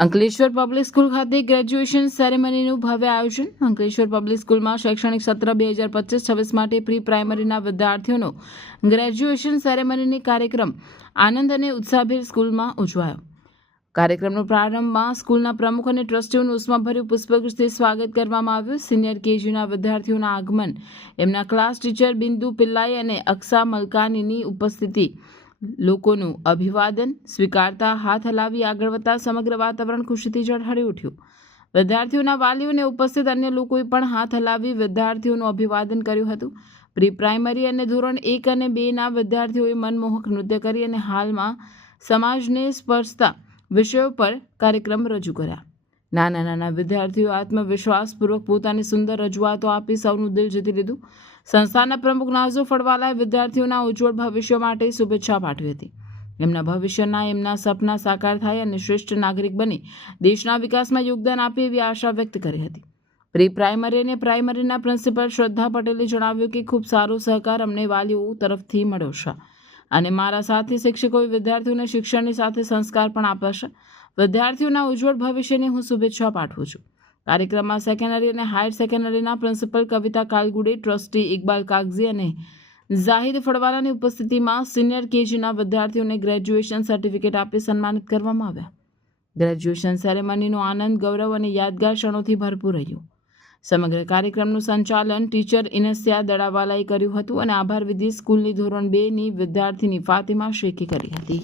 Ankleshwar public school ખાતે graduation સેરેમનીનું ભવ્ય આયોજન. અંકલેશ્વર પબ્લિક સ્કૂલમાં શૈક્ષણિક સત્ર 2025-26 માટે પ્રી પ્રાઇમરીના વિદ્યાર્થીઓનો ગ્રેજ્યુએશન સેરેમનીની કાર્યક્રમ આનંદ અને ઉત્સાહભેર સ્કૂલમાં ઉજવાયો. કાર્યક્રમનો પ્રારંભમાં સ્કૂલના પ્રમુખ અને ટ્રસ્ટીઓનું ઉષ્માભર્યું પુષ્પગુચ્છથી સ્વાગત કરવામાં આવ્યું. સિનિયર કેજીના વિદ્યાર્થીઓના આગમન, એમના ક્લાસ ટીચર બિંદુ પિલ્લાઈ અને અક્ષા મલકાનીની ઉપસ્થિતિ, લોકોનું અભિવાદન સ્વીકારતા હાથ હલાવી આગળ વધતા સમગ્ર વાતાવરણ ખુશીથી ઝળહળી ઉઠ્યું. વિદ્યાર્થીઓના વાલીઓને ઉપસ્થિત અન્ય લોકોએ પણ હાથ હલાવી વિદ્યાર્થીઓનું અભિવાદન કર્યું હતું. પ્રી પ્રાઇમરી અને ધોરણ 1 અને 2ના વિદ્યાર્થીઓએ મનમોહક નૃત્ય કરી અને હાલમાં સમાજને સ્પર્શતા વિષયો પર કાર્યક્રમ રજૂ કર્યા. નાના વિદ્યાર્થીઓ આત્મવિશ્વાસપૂર્વક પોતાની સુંદર રજૂઆતો આપી સૌનું દિલ જીતી લીધું. સંસ્થાના પ્રમુખ નાઝો ફળવાલાએ વિદ્યાર્થીઓના ઉજ્જવળ ભવિષ્ય માટે શુભેચ્છા પાઠવી હતી. એમના ભવિષ્યના એમના સપના સાકાર થાય અને શ્રેષ્ઠ નાગરિક બની દેશના વિકાસમાં યોગદાન આપે એવી આશા વ્યક્ત કરી હતી. પ્રી પ્રાઇમરી અને પ્રાઇમરીના પ્રિન્સિપલ શ્રદ્ધા પટેલે જણાવ્યું કે ખૂબ સારો સહકાર અમને વાલીઓ તરફથી મળ્યો છે અને મારા સાથી શિક્ષકોએ વિદ્યાર્થીઓને શિક્ષણની સાથે સંસ્કાર પણ આપ્યા છે. વિદ્યાર્થીઓના ઉજ્જવળ ભવિષ્યની હું શુભેચ્છા પાઠવું છું. કાર્યક્રમમાં સેકન્ડરી અને હાયર સેકન્ડરીના પ્રિન્સિપલ કવિતા કાલગુડે, ટ્રસ્ટી ઇકબાલ કાગઝી અને ઝાહિદ ફળવાલાની ઉપસ્થિતિમાં સિનિયર કેજીના વિદ્યાર્થીઓને ગ્રેજ્યુએશન સર્ટિફિકેટ આપી સન્માનિત કરવામાં આવ્યા. ગ્રેજ્યુએશન સેરેમનીનો આનંદ, ગૌરવ અને યાદગાર ક્ષણોથી ભરપૂર રહ્યો. સમગ્ર કાર્યક્રમનું સંચાલન ટીચર ઇનસ્યા દડાવાલાએ કર્યું હતું અને આભાર વિધિ સ્કૂલની ધોરણ 2ની વિદ્યાર્થીની ફાતિમા શેખે કરી હતી.